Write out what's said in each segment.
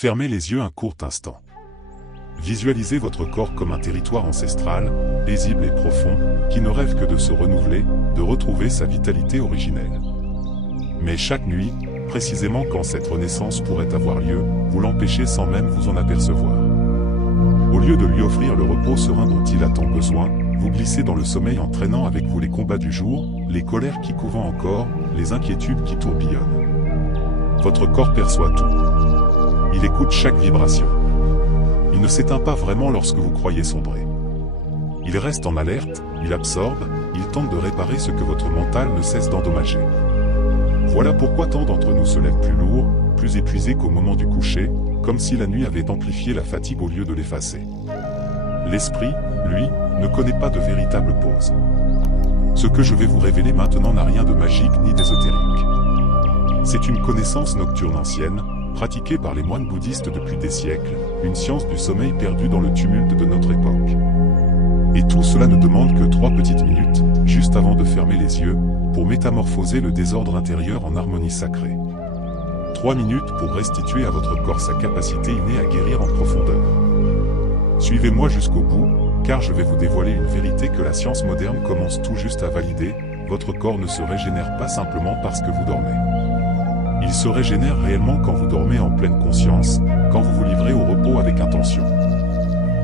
Fermez les yeux un court instant. Visualisez votre corps comme un territoire ancestral, paisible et profond, qui ne rêve que de se renouveler, de retrouver sa vitalité originelle. Mais chaque nuit, précisément quand cette renaissance pourrait avoir lieu, vous l'empêchez sans même vous en apercevoir. Au lieu de lui offrir le repos serein dont il a tant besoin, vous glissez dans le sommeil en traînant avec vous les combats du jour, les colères qui couvent encore, les inquiétudes qui tourbillonnent. Votre corps perçoit tout. Il écoute chaque vibration. Il ne s'éteint pas vraiment lorsque vous croyez sombrer. Il reste en alerte, il absorbe, il tente de réparer ce que votre mental ne cesse d'endommager. Voilà pourquoi tant d'entre nous se lèvent plus lourds, plus épuisés qu'au moment du coucher, comme si la nuit avait amplifié la fatigue au lieu de l'effacer. L'esprit, lui, ne connaît pas de véritable pause. Ce que je vais vous révéler maintenant n'a rien de magique ni d'ésotérique. C'est une connaissance nocturne ancienne, pratiquée par les moines bouddhistes depuis des siècles, une science du sommeil perdue dans le tumulte de notre époque. Et tout cela ne demande que 3 petites minutes, juste avant de fermer les yeux, pour métamorphoser le désordre intérieur en harmonie sacrée. 3 minutes pour restituer à votre corps sa capacité innée à guérir en profondeur. Suivez-moi jusqu'au bout, car je vais vous dévoiler une vérité que la science moderne commence tout juste à valider, votre corps ne se régénère pas simplement parce que vous dormez. Il se régénère réellement quand vous dormez en pleine conscience, quand vous vous livrez au repos avec intention.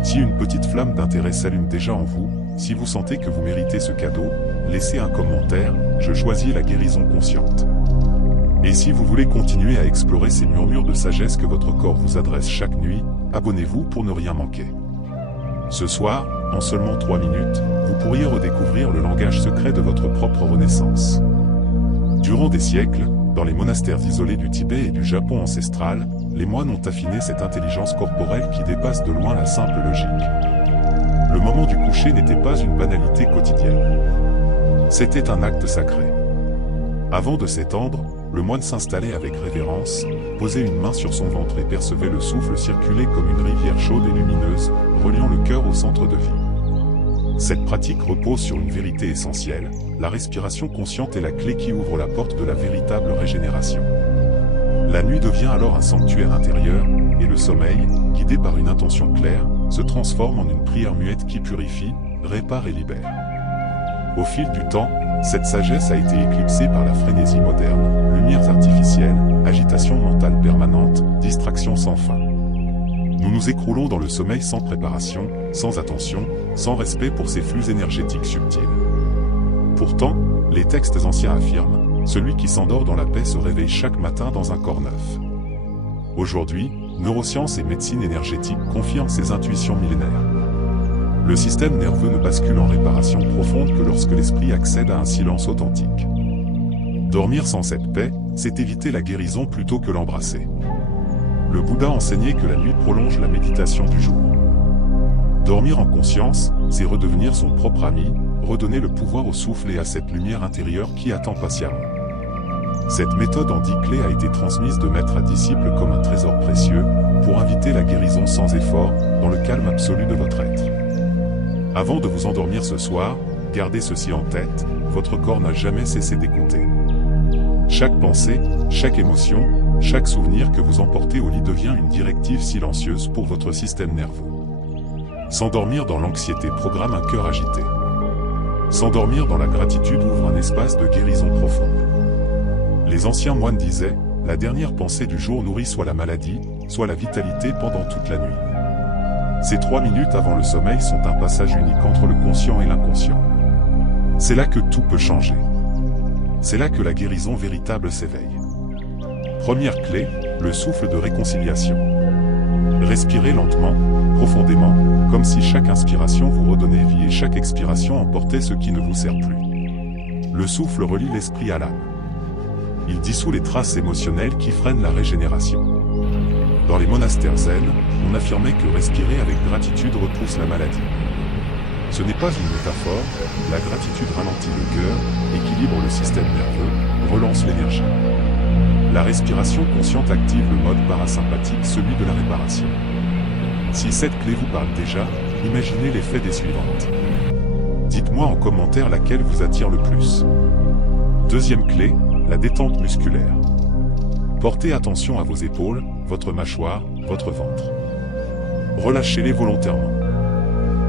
Si une petite flamme d'intérêt s'allume déjà en vous, si vous sentez que vous méritez ce cadeau, laissez un commentaire, je choisis la guérison consciente. Et si vous voulez continuer à explorer ces murmures de sagesse que votre corps vous adresse chaque nuit, abonnez-vous pour ne rien manquer. Ce soir, en seulement 3 minutes, vous pourriez redécouvrir le langage secret de votre propre renaissance. Durant des siècles, dans les monastères isolés du Tibet et du Japon ancestral, les moines ont affiné cette intelligence corporelle qui dépasse de loin la simple logique. Le moment du coucher n'était pas une banalité quotidienne. C'était un acte sacré. Avant de s'étendre, le moine s'installait avec révérence, posait une main sur son ventre et percevait le souffle circuler comme une rivière chaude et lumineuse, reliant le cœur au centre de vie. Cette pratique repose sur une vérité essentielle, la respiration consciente est la clé qui ouvre la porte de la véritable régénération. La nuit devient alors un sanctuaire intérieur, et le sommeil, guidé par une intention claire, se transforme en une prière muette qui purifie, répare et libère. Au fil du temps, cette sagesse a été éclipsée par la frénésie moderne, lumières artificielles, agitation mentale permanente, distractions sans fin. Nous nous écroulons dans le sommeil sans préparation, sans attention, sans respect pour ces flux énergétiques subtils. Pourtant, les textes anciens affirment, celui qui s'endort dans la paix se réveille chaque matin dans un corps neuf. Aujourd'hui, neurosciences et médecine énergétique confirment ces intuitions millénaires. Le système nerveux ne bascule en réparation profonde que lorsque l'esprit accède à un silence authentique. Dormir sans cette paix, c'est éviter la guérison plutôt que l'embrasser. Le Bouddha enseignait que la nuit prolonge la méditation du jour. Dormir en conscience, c'est redevenir son propre ami, redonner le pouvoir au souffle et à cette lumière intérieure qui attend patiemment. Cette méthode en 10 clés a été transmise de maître à disciple comme un trésor précieux, pour inviter la guérison sans effort, dans le calme absolu de votre être. Avant de vous endormir ce soir, gardez ceci en tête, votre corps n'a jamais cessé d'écouter. Chaque pensée, chaque émotion, chaque souvenir que vous emportez au lit devient une directive silencieuse pour votre système nerveux. S'endormir dans l'anxiété programme un cœur agité. S'endormir dans la gratitude ouvre un espace de guérison profonde. Les anciens moines disaient, la dernière pensée du jour nourrit soit la maladie, soit la vitalité pendant toute la nuit. Ces 3 minutes avant le sommeil sont un passage unique entre le conscient et l'inconscient. C'est là que tout peut changer. C'est là que la guérison véritable s'éveille. Première clé, le souffle de réconciliation. Respirez lentement, profondément, comme si chaque inspiration vous redonnait vie et chaque expiration emportait ce qui ne vous sert plus. Le souffle relie l'esprit à l'âme. Il dissout les traces émotionnelles qui freinent la régénération. Dans les monastères zen, on affirmait que respirer avec gratitude repousse la maladie. Ce n'est pas une métaphore, la gratitude ralentit le cœur, équilibre le système nerveux, relance l'énergie. La respiration consciente active le mode parasympathique, celui de la réparation. Si cette clé vous parle déjà, imaginez l'effet des suivantes. Dites-moi en commentaire laquelle vous attire le plus. Deuxième clé, la détente musculaire. Portez attention à vos épaules, votre mâchoire, votre ventre. Relâchez-les volontairement.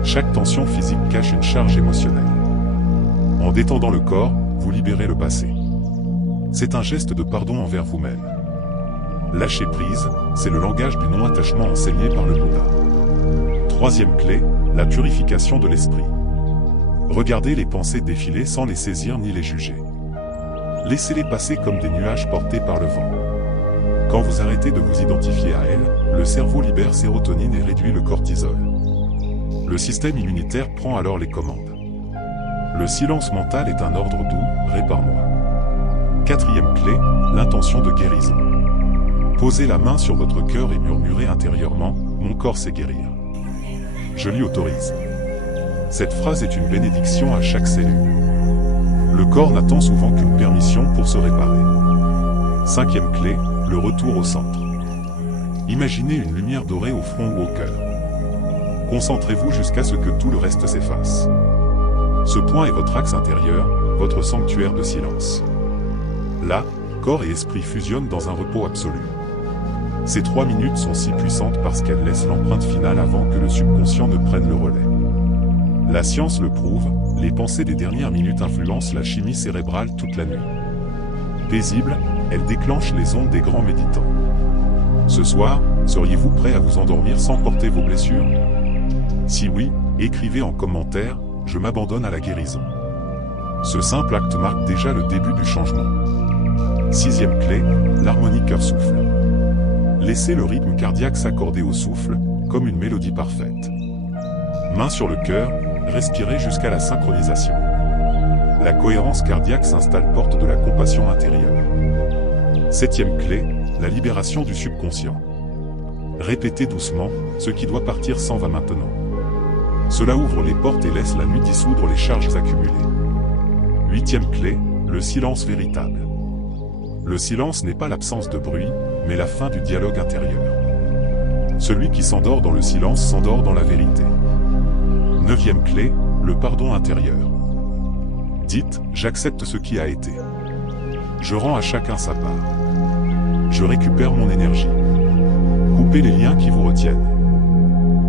Chaque tension physique cache une charge émotionnelle. En détendant le corps, vous libérez le passé. C'est un geste de pardon envers vous-même. Lâcher prise, c'est le langage du non-attachement enseigné par le Bouddha. Troisième clé, la purification de l'esprit. Regardez les pensées défiler sans les saisir ni les juger. Laissez-les passer comme des nuages portés par le vent. Quand vous arrêtez de vous identifier à elles, le cerveau libère sérotonine et réduit le cortisol. Le système immunitaire prend alors les commandes. Le silence mental est un ordre doux, répare-moi. Quatrième clé, l'intention de guérison. Posez la main sur votre cœur et murmurez intérieurement, « Mon corps sait guérir. Je l'y autorise. » Cette phrase est une bénédiction à chaque cellule. Le corps n'attend souvent qu'une permission pour se réparer. Cinquième clé, le retour au centre. Imaginez une lumière dorée au front ou au cœur. Concentrez-vous jusqu'à ce que tout le reste s'efface. Ce point est votre axe intérieur, votre sanctuaire de silence. Là, corps et esprit fusionnent dans un repos absolu. Ces 3 minutes sont si puissantes parce qu'elles laissent l'empreinte finale avant que le subconscient ne prenne le relais. La science le prouve, les pensées des dernières minutes influencent la chimie cérébrale toute la nuit. Paisible, elle déclenche les ondes des grands méditants. Ce soir, seriez-vous prêt à vous endormir sans porter vos blessures? Si oui, écrivez en commentaire « Je m'abandonne à la guérison ». Ce simple acte marque déjà le début du changement. Sixième clé, l'harmonie cœur-souffle. Laissez le rythme cardiaque s'accorder au souffle, comme une mélodie parfaite. Main sur le cœur, respirez jusqu'à la synchronisation. La cohérence cardiaque s'installe porte de la compassion intérieure. Septième clé, la libération du subconscient. Répétez doucement, ce qui doit partir s'en va maintenant. Cela ouvre les portes et laisse la nuit dissoudre les charges accumulées. Huitième clé, le silence véritable. Le silence n'est pas l'absence de bruit, mais la fin du dialogue intérieur. Celui qui s'endort dans le silence s'endort dans la vérité. Neuvième clé, le pardon intérieur. Dites, j'accepte ce qui a été. Je rends à chacun sa part. Je récupère mon énergie. Coupez les liens qui vous retiennent.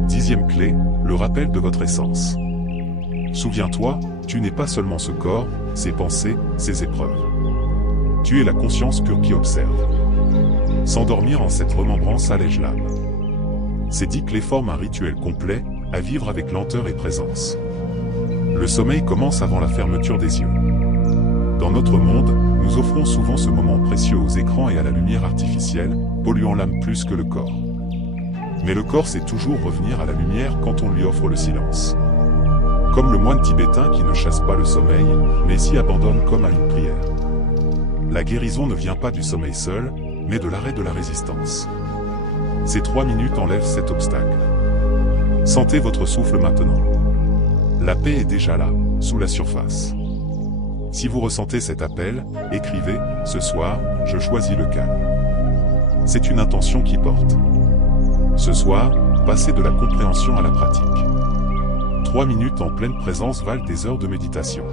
Dixième clé, le rappel de votre essence. Souviens-toi, tu n'es pas seulement ce corps, ses pensées, ses épreuves. Tu es la conscience pure qui observe. S'endormir en cette remembrance allège l'âme. Ces 10 clés forment un rituel complet, à vivre avec lenteur et présence. Le sommeil commence avant la fermeture des yeux. Dans notre monde, nous offrons souvent ce moment précieux aux écrans et à la lumière artificielle, polluant l'âme plus que le corps. Mais le corps sait toujours revenir à la lumière quand on lui offre le silence. Comme le moine tibétain qui ne chasse pas le sommeil, mais s'y abandonne comme à une prière. La guérison ne vient pas du sommeil seul, mais de l'arrêt de la résistance. Ces 3 minutes enlèvent cet obstacle. Sentez votre souffle maintenant. La paix est déjà là, sous la surface. Si vous ressentez cet appel, écrivez « Ce soir, je choisis le calme ». C'est une intention qui porte. Ce soir, passez de la compréhension à la pratique. 3 minutes en pleine présence valent des heures de méditation.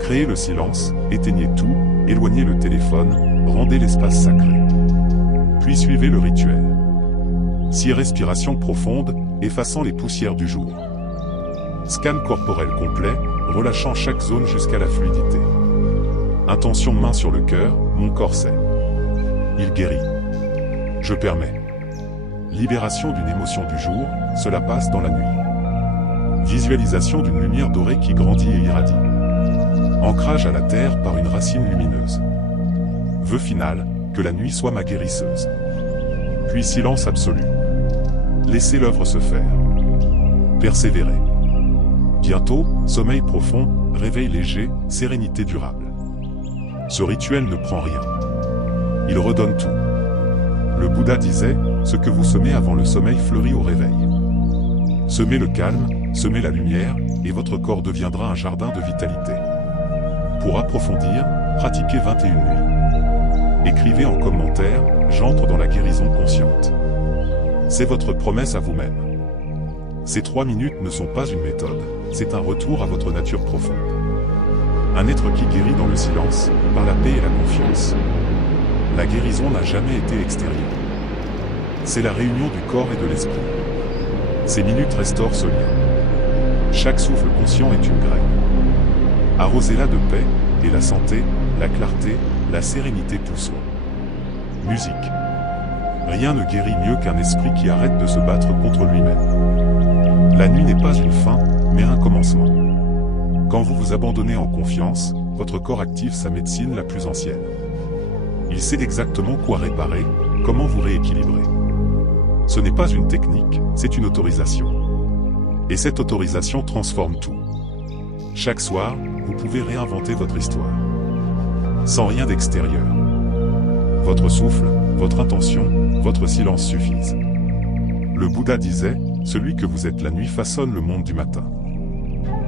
Créez le silence, éteignez tout, éloignez le téléphone, rendez l'espace sacré. Puis suivez le rituel. 6 respirations profondes, effaçant les poussières du jour. Scan corporel complet, relâchant chaque zone jusqu'à la fluidité. Intention main sur le cœur, mon corps sait. Il guérit. Je permets. Libération d'une émotion du jour, cela passe dans la nuit. Visualisation d'une lumière dorée qui grandit et irradie. Ancrage à la terre par une racine lumineuse. Vœu final, que la nuit soit ma guérisseuse. Puis silence absolu. Laissez l'œuvre se faire. Persévérez. Bientôt, sommeil profond, réveil léger, sérénité durable. Ce rituel ne prend rien. Il redonne tout. Le Bouddha disait, ce que vous semez avant le sommeil fleurit au réveil. Semez le calme, semez la lumière, et votre corps deviendra un jardin de vitalité. Pour approfondir, pratiquez 21 nuits. Écrivez en commentaire, j'entre dans la guérison consciente. C'est votre promesse à vous-même. Ces 3 minutes ne sont pas une méthode, c'est un retour à votre nature profonde. Un être qui guérit dans le silence, par la paix et la confiance. La guérison n'a jamais été extérieure. C'est la réunion du corps et de l'esprit. Ces minutes restaurent ce lien. Chaque souffle conscient est une graine. Arrosez-la de paix, et la santé, la clarté, la sérénité pousseront. Musique. Rien ne guérit mieux qu'un esprit qui arrête de se battre contre lui-même. La nuit n'est pas une fin, mais un commencement. Quand vous vous abandonnez en confiance, votre corps active sa médecine la plus ancienne. Il sait exactement quoi réparer, comment vous rééquilibrer. Ce n'est pas une technique, c'est une autorisation. Et cette autorisation transforme tout. Chaque soir, vous pouvez réinventer votre histoire. Sans rien d'extérieur. Votre souffle, votre intention, votre silence suffisent. Le Bouddha disait, celui que vous êtes la nuit façonne le monde du matin.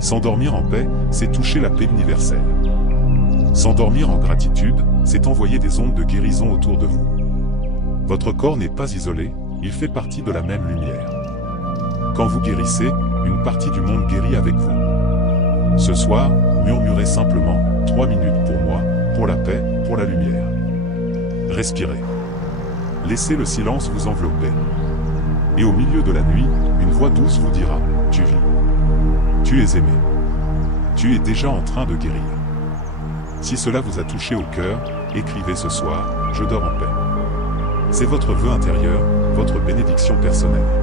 S'endormir en paix, c'est toucher la paix universelle. S'endormir en gratitude, c'est envoyer des ondes de guérison autour de vous. Votre corps n'est pas isolé, il fait partie de la même lumière. Quand vous guérissez, une partie du monde guérit avec vous. Ce soir, murmurez simplement, 3 minutes pour moi, pour la paix, pour la lumière. Respirez. Laissez le silence vous envelopper. Et au milieu de la nuit, une voix douce vous dira, tu vis. Tu es aimé. Tu es déjà en train de guérir. Si cela vous a touché au cœur, écrivez ce soir, je dors en paix. C'est votre vœu intérieur, votre bénédiction personnelle.